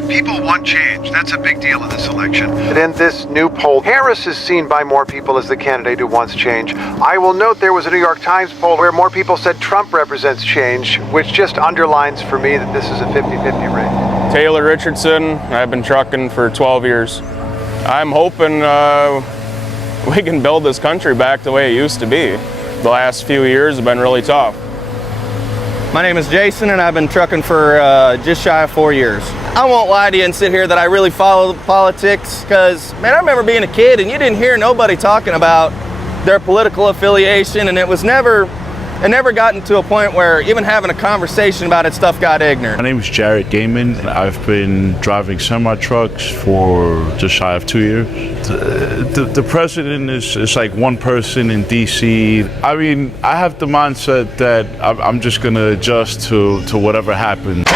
People want change. That's a big deal in this election. And in this new poll, Harris is seen by more people as the candidate who wants change. I will note there was a New York Times poll where more people said Trump represents change, which just underlines for me that this is a 50-50 race. Taylor Richardson. I've been trucking for 12 years. I'm hoping we can build this country back the way it used to be. The last few years have been really tough. My name is Jason, and I've been trucking for just shy of 4 years. I won't lie to you and sit here that I really follow politics, because, man, I remember being a kid and you didn't hear nobody talking about their political affiliation, and it never gotten to a point where even having a conversation about it, stuff got ignorant. My name is Jared Gaiman. I've been driving semi-trucks for just shy of 2 years. The president is like one person in D.C. I mean, I have the mindset that I'm just going to adjust to whatever happens.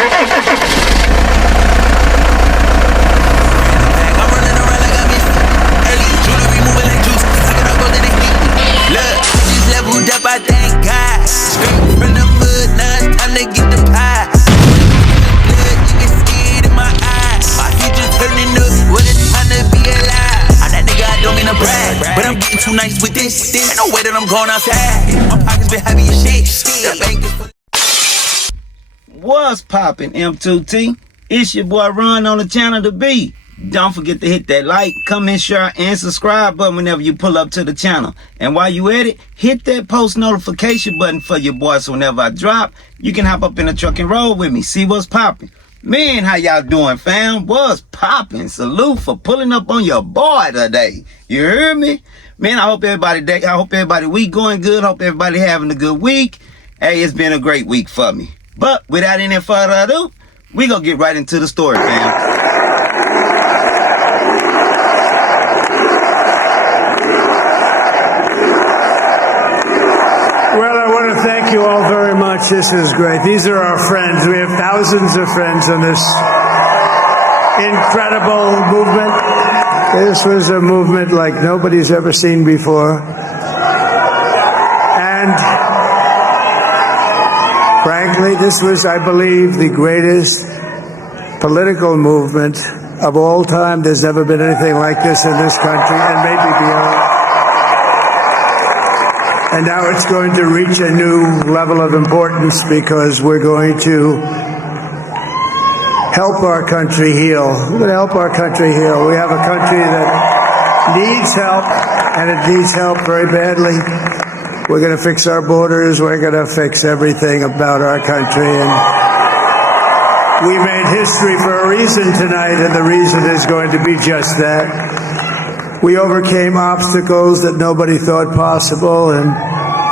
But I'm getting too nice with this. Ain't no way that I'm going outside. My pockets been heavy as shit. What's poppin', M2T? It's your boy Ron on the channel to be. Don't forget to hit that like, comment, share, and subscribe button whenever you pull up to the channel. And while you at it, hit that post notification button for your boy so whenever I drop, you can hop up in the truck and roll with me. See what's poppin'. Man, how y'all doing, fam? What's poppin'? Salute for pulling up on your boy today. You hear me? Man, I hope everybody week going good. Hope everybody having a good week. Hey, it's been a great week for me. But without any further ado, we gonna get right into the story, fam. Well, I want to thank you all very much. This is great. These are our friends. We have thousands of friends in this incredible movement. This was a movement like nobody's ever seen before. And frankly, this was, I believe, the greatest political movement of all time. There's never been anything like this in this country, and maybe beyond. And now it's going to reach a new level of importance because we're going to help our country heal. We're going to help our country heal. We have a country that needs help, and it needs help very badly. We're going to fix our borders. We're going to fix everything about our country. And we made history for a reason tonight, and the reason is going to be just that. We overcame obstacles that nobody thought possible, and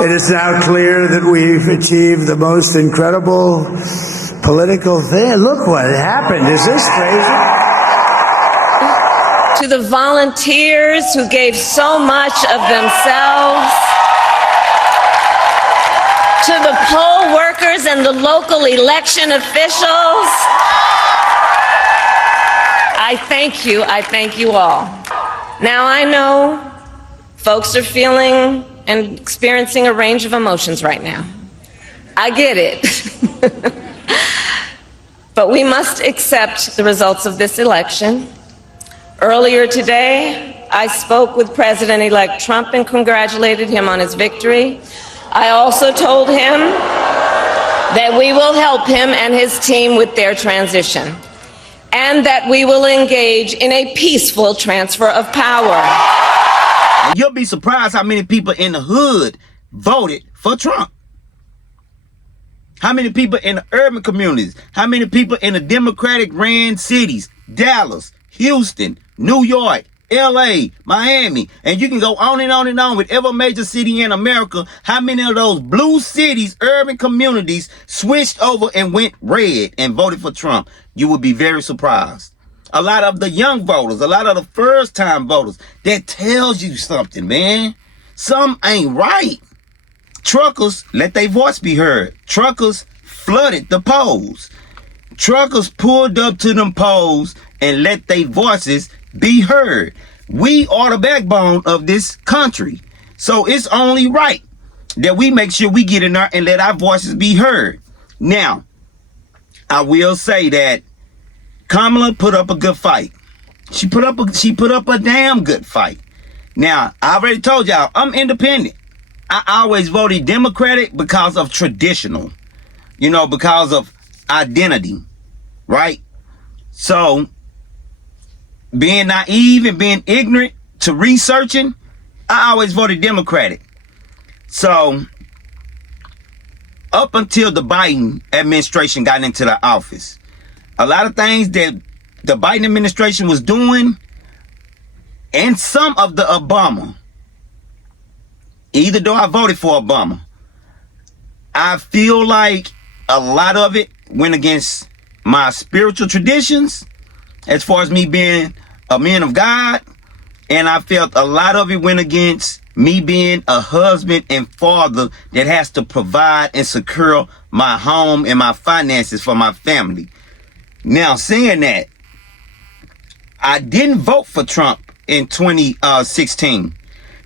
it is now clear that we've achieved the most incredible political thing. Look what happened. Is this crazy? To the volunteers who gave so much of themselves, to the poll workers and the local election officials, I thank you. I thank you all. Now, I know folks are feeling and experiencing a range of emotions right now. I get it. But we must accept the results of this election. Earlier today, I spoke with President-elect Trump and congratulated him on his victory. I also told him that we will help him and his team with their transition, and that we will engage in a peaceful transfer of power. You'll be surprised how many people in the hood voted for Trump. How many people in the urban communities, how many people in the Democratic-ran cities, Dallas, Houston, New York, LA, Miami, and you can go on and on and on with every major city in America. How many of those blue cities, urban communities switched over and went red and voted for Trump? You would be very surprised. A lot of the young voters, a lot of the first-time voters, that tells you something, man. Some ain't right. Truckers let their voice be heard. Truckers flooded the polls. Truckers pulled up to them polls and let their voices be heard. We are the backbone of this country. So it's only right that we make sure we get in there and let our voices be heard. Now, I will say that Kamala put up a good fight. She put up a damn good fight. Now, I already told y'all, I'm independent. I always voted Democratic because of traditional, because of identity, right? So, being naive and being ignorant to researching, I always voted Democratic. So, up until the Biden administration got into the office, a lot of things that the Biden administration was doing, and some of the Obama, either though I voted for Obama, I feel like a lot of it went against my spiritual traditions as far as me being a man of God. And I felt a lot of it went against me being a husband and father that has to provide and secure my home and my finances for my family. Now, saying that, I didn't vote for Trump in 2016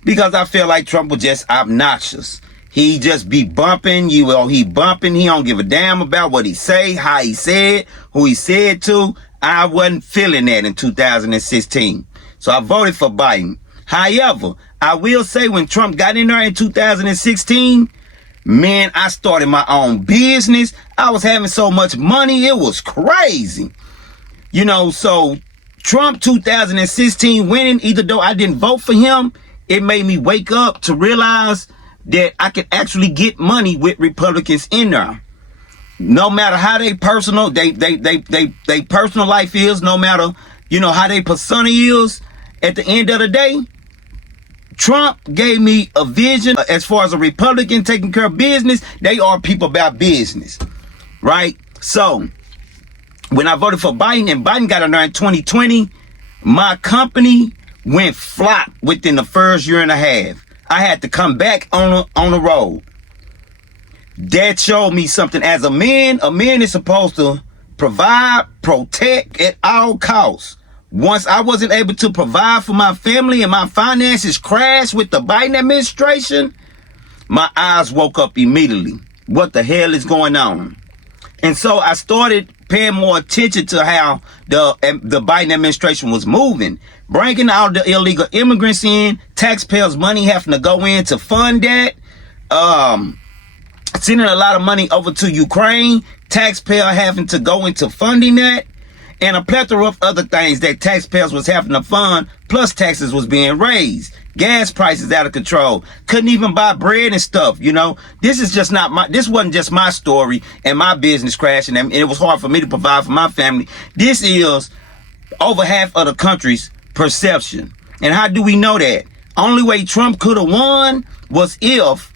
because I feel like Trump was just obnoxious. He just be bumping, he bumping, he don't give a damn about what he say, how he said, who he said to. I wasn't feeling that in 2016. So I voted for Biden. However, I will say when Trump got in there in 2016, man, I started my own business. I was having so much money, it was crazy. So Trump 2016 winning, even though I didn't vote for him, it made me wake up to realize that I could actually get money with Republicans in there. No matter how they personal life is, no matter, how they persona is, at the end of the day, Trump gave me a vision as far as a Republican taking care of business. They are people about business, right? So when I voted for Biden and Biden got in there in 2020, my company went flop within the first year and a half. I had to come back on the road. That showed me something. As a man is supposed to provide, protect at all costs. Once I wasn't able to provide for my family and my finances crashed with the Biden administration, my eyes woke up immediately. What the hell is going on? And so I started paying more attention to how the Biden administration was moving, bringing all the illegal immigrants in, taxpayers' money having to go in to fund that, sending a lot of money over to Ukraine, taxpayer having to go into funding that, and a plethora of other things that taxpayers was having to fund, plus taxes was being raised. Gas prices out of control. Couldn't even buy bread and stuff, This wasn't just my story and my business crashing, and it was hard for me to provide for my family. This is over half of the country's perception. And how do we know that? Only way Trump could have won was if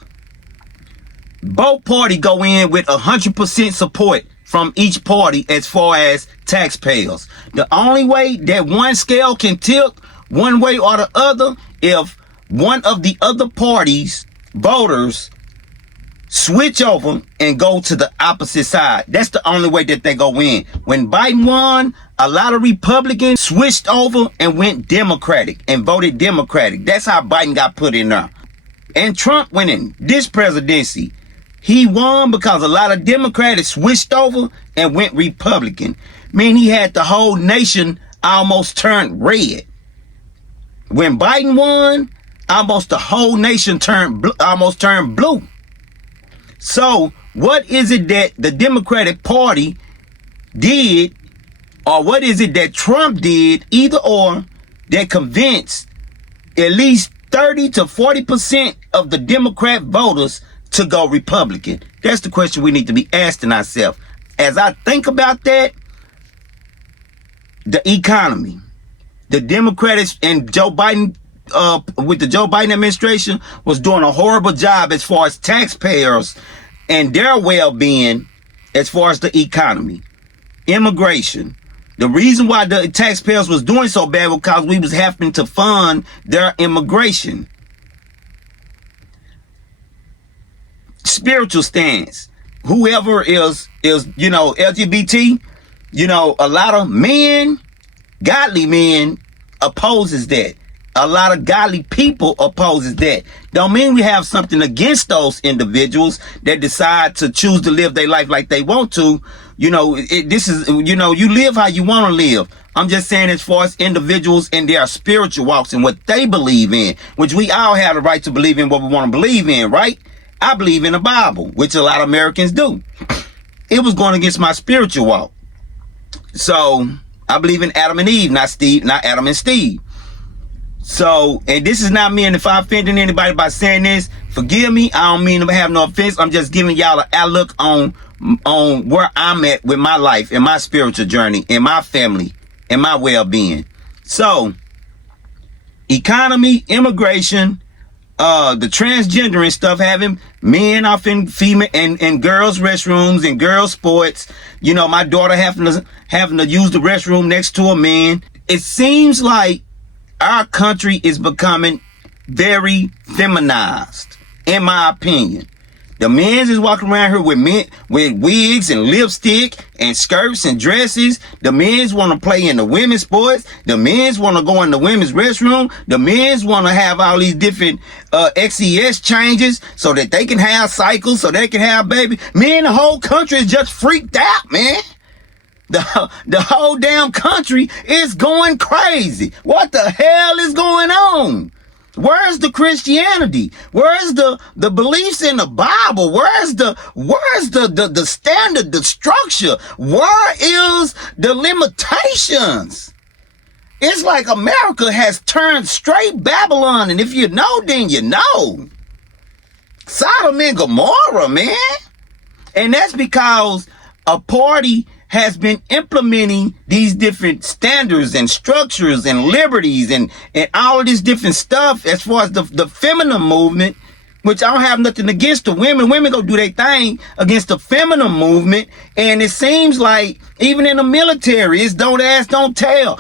both parties go in with 100% support from each party as far as taxpayers. The only way that one scale can tilt one way or the other if one of the other parties' voters switch over and go to the opposite side. That's the only way that they go in. When Biden won, a lot of Republicans switched over and went Democratic and voted Democratic. That's how Biden got put in there. And Trump went in this presidency. He won because a lot of Democrats switched over and went Republican. He had the whole nation almost turned red. When Biden won, almost the whole nation turned blue. So what is it that the Democratic Party did, or what is it that Trump did, either or, that convinced at least 30 to 40% of the Democrat voters to go Republican? That's the question we need to be asking ourselves. As I think about that, the economy, the Democrats and Joe Biden, with the Joe Biden administration, was doing a horrible job as far as taxpayers and their well-being as far as the economy. Immigration. The reason why the taxpayers was doing so bad was because we was having to fund their immigration. Spiritual stance. Whoever is LGBT, a lot of men, godly men, opposes that. A lot of godly people opposes that. Don't mean we have something against those individuals that decide to choose to live their life like they want to, this is, you live how you want to live. I'm just saying as far as individuals and their spiritual walks and what they believe in, which we all have the right to believe in what we want to believe in, right? I believe in the Bible, which a lot of Americans do. It was going against my spiritual walk. So I believe in Adam and Eve, not Adam and Steve. So, and this is not me, and if I offended anybody by saying this, forgive me. I don't mean to have no offense. I'm just giving y'all an outlook on where I'm at with my life and my spiritual journey and my family and my well-being. So, economy, immigration, the transgendering stuff, having men off in female and girls' restrooms and girls' sports. My daughter having to use the restroom next to a man. It seems like our country is becoming very feminized, in my opinion. The men is walking around here with wigs and lipstick and skirts and dresses. The men want to play in the women's sports. The men want to go in the women's restroom. The men want to have all these different XES changes so that they can have cycles, so they can have babies. Man, the whole country is just freaked out, man. The whole damn country is going crazy. What the hell is going on? Where's the Christianity? Where's the beliefs in the Bible? Where's the standard, the structure? Where is the limitations? It's like America has turned straight Babylon, and if you know, then you know. Sodom and Gomorrah, man. And that's because a party has been implementing these different standards and structures and liberties and all of this different stuff as far as the feminine movement, which I don't have nothing against the women. Women go do their thing against the feminine movement. And it seems like even in the military, it's don't ask, don't tell.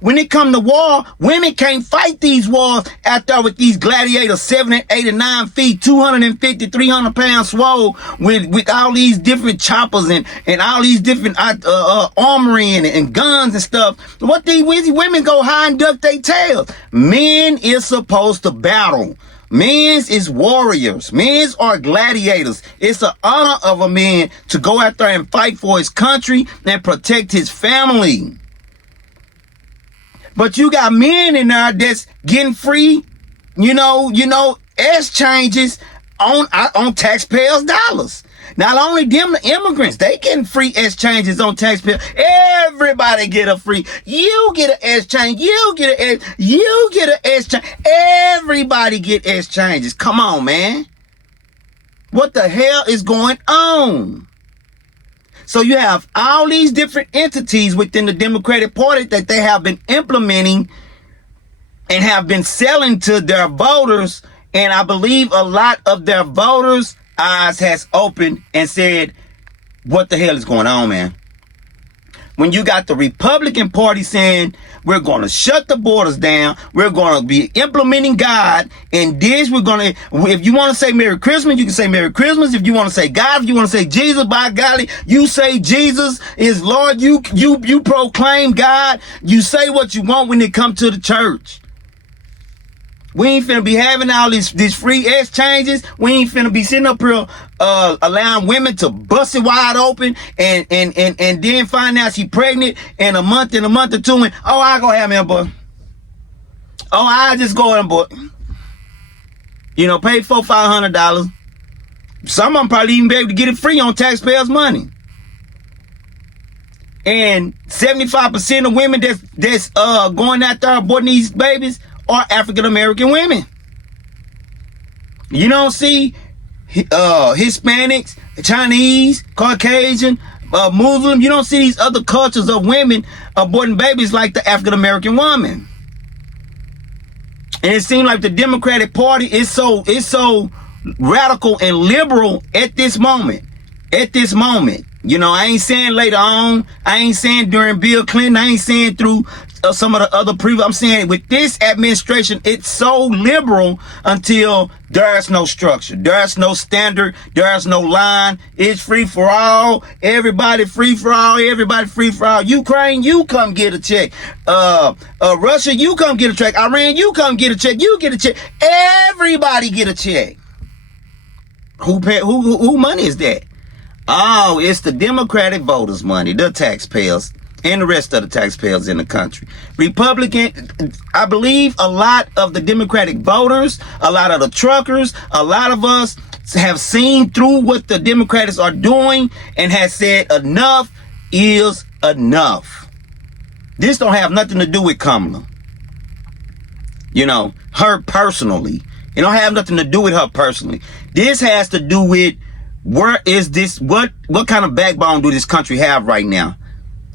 When it come to war, women can't fight these wars out there with these gladiators 7 and 8 and 9 feet, 250, 300 pounds swole with all these different choppers and all these different armory and guns and stuff. What these women go high and duck their tails. Men is supposed to battle. Men's is warriors. Men's are gladiators. It's the honor of a man to go out there and fight for his country and protect his family. But you got men in there that's getting free, exchanges on taxpayers' dollars. Not only them, the immigrants, they getting free exchanges on taxpayers. Everybody get a free. You get an exchange. You get an exchange. Everybody get exchanges. Come on, man. What the hell is going on? So you have all these different entities within the Democratic Party that they have been implementing and have been selling to their voters. And I believe a lot of their voters' eyes has opened and said, what the hell is going on, man? When you got the Republican Party saying, we're going to shut the borders down, we're going to be implementing God, and this we're going to, if you want to say Merry Christmas, you can say Merry Christmas. If you want to say God, if you want to say Jesus, by golly, you say Jesus is Lord. You proclaim God. You say what you want when it comes to the church. We ain't finna be having all these free exchanges. We ain't finna be sitting up here allowing women to bust it wide open and then find out she pregnant in a month or two and I go have me a boy. I just go and boy. Pay $400-500. Some of them probably even be able to get it free on taxpayers' money. And 75% of women that's going out there aborting these babies are African American women. You don't see Hispanics, Chinese, Caucasian, Muslim. You don't see these other cultures of women aborting babies like the African American woman. And it seems like the Democratic Party is so radical and liberal at this moment. I ain't saying later on. I ain't saying during Bill Clinton. I ain't saying through some of the other previous. I'm saying with this administration, it's so liberal until there's no structure. There's no standard. There's no line. It's free for all. Everybody free for all. Everybody free for all. Ukraine, you come get a check. Russia, you come get a check. Iran, you come get a check. You get a check. Everybody get a check. Who money is that? Oh, it's the Democratic voters' money, the taxpayers, and the rest of the taxpayers in the country. Republican, I believe a lot of the Democratic voters, a lot of the truckers, a lot of us have seen through what the Democrats are doing and has said enough is enough. This don't have nothing to do with Kamala. You know, her personally. It don't have nothing to do with her personally. This has to do with where is this, what kind of backbone do this country have right now?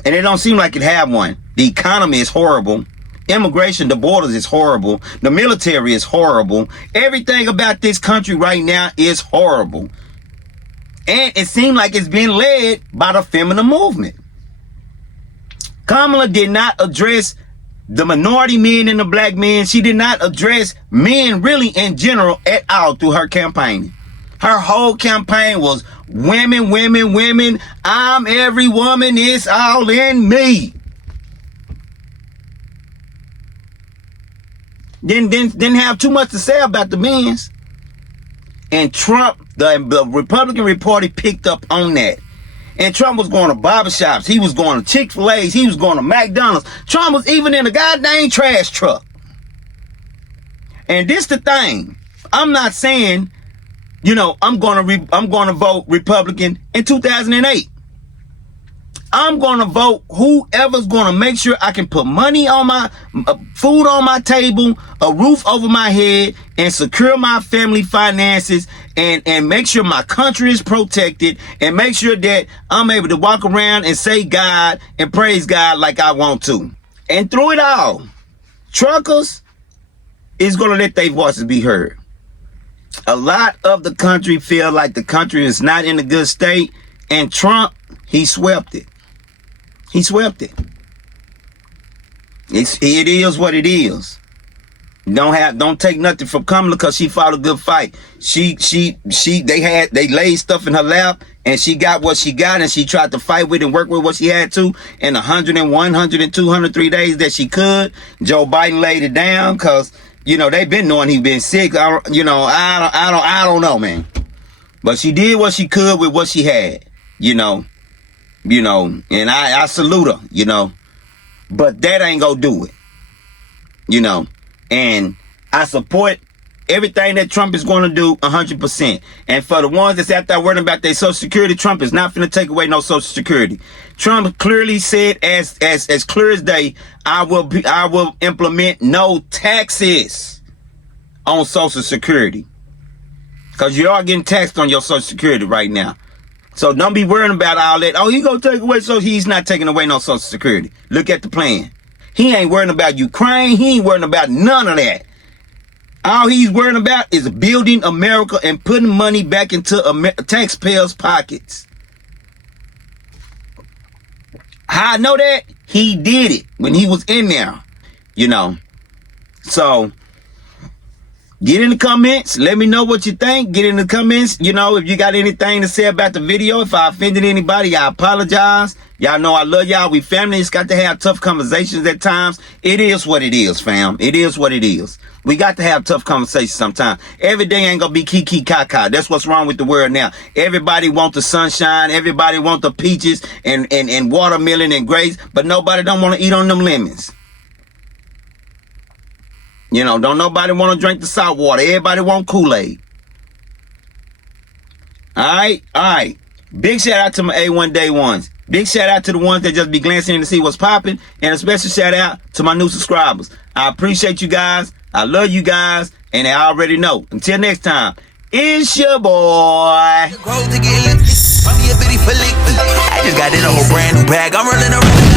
And it don't seem like it have one. The economy is horrible. Immigration, the borders is horrible. The military is horrible. Everything about this country right now is horrible. And it seemed like it's being led by the feminine movement. Kamala did not address the minority men and the black men. She did not address men really in general at all through her campaign. Her whole campaign was women, women, women. I'm every woman. It's all in me. Didn't have too much to say about the men's. And Trump, the Republican Party picked up on that. And Trump was going to barbershops. He was going to Chick-fil-A's. He was going to McDonald's. Trump was even in a goddamn trash truck. And this the thing. I'm not saying, you know, I'm going to vote Republican in 2008. I'm going to vote whoever's going to make sure I can put money on my food on my table, a roof over my head, and secure my family finances, and make sure my country is protected, and make sure that I'm able to walk around and say God and praise God like I want to. And through it all, truckers is going to let their voices be heard. A lot of the country feel like the country is not in a good state, and Trump, he swept it. He swept it. It is what it is. Don't take nothing from Kamala because she fought a good fight. They laid stuff in her lap and she got what she got, and she tried to fight with and work with what she had to in 101, 102, 103 days that she could. Joe Biden laid it down because, you know, they've been knowing he's been sick. I don't know, man. But she did what she could with what she had, you know, and I salute her, you know, but that ain't gonna do it, you know, and I support everything that Trump is going to do 100%. And for the ones that's out there worrying about their Social Security, Trump is not finna take away no Social Security. Trump clearly said as clear as day, I will implement no taxes on Social Security, because you are getting taxed on your Social Security right now. So don't be worrying about all that. Oh, he gonna take away, so he's not taking away no Social Security. Look at the plan. He ain't worrying about Ukraine. He ain't worrying about none of that. All he's worrying about is building America and putting money back into taxpayers' pockets. How I know that? He did it when he was in there, you know. So get in the comments. Let me know what you think. Get in the comments. You know, if you got anything to say about the video. If I offended anybody, I apologize. Y'all know I love y'all. We family. It's got to have tough conversations at times. It is what it is, fam. It is what it is. We got to have tough conversations sometimes. Every day ain't gonna be kiki kaka. That's what's wrong with the world now. Everybody want the sunshine. Everybody want the peaches and watermelon and grapes, but nobody don't want to eat on them lemons. You know, don't nobody want to drink the salt water. Everybody want Kool-Aid. All right. Big shout out to my A1 Day Ones. Big shout out to the ones that just be glancing in to see what's popping. And a special shout out to my new subscribers. I appreciate you guys. I love you guys. And I already know. Until next time, it's your boy. I just got in a whole brand new bag. I'm running around.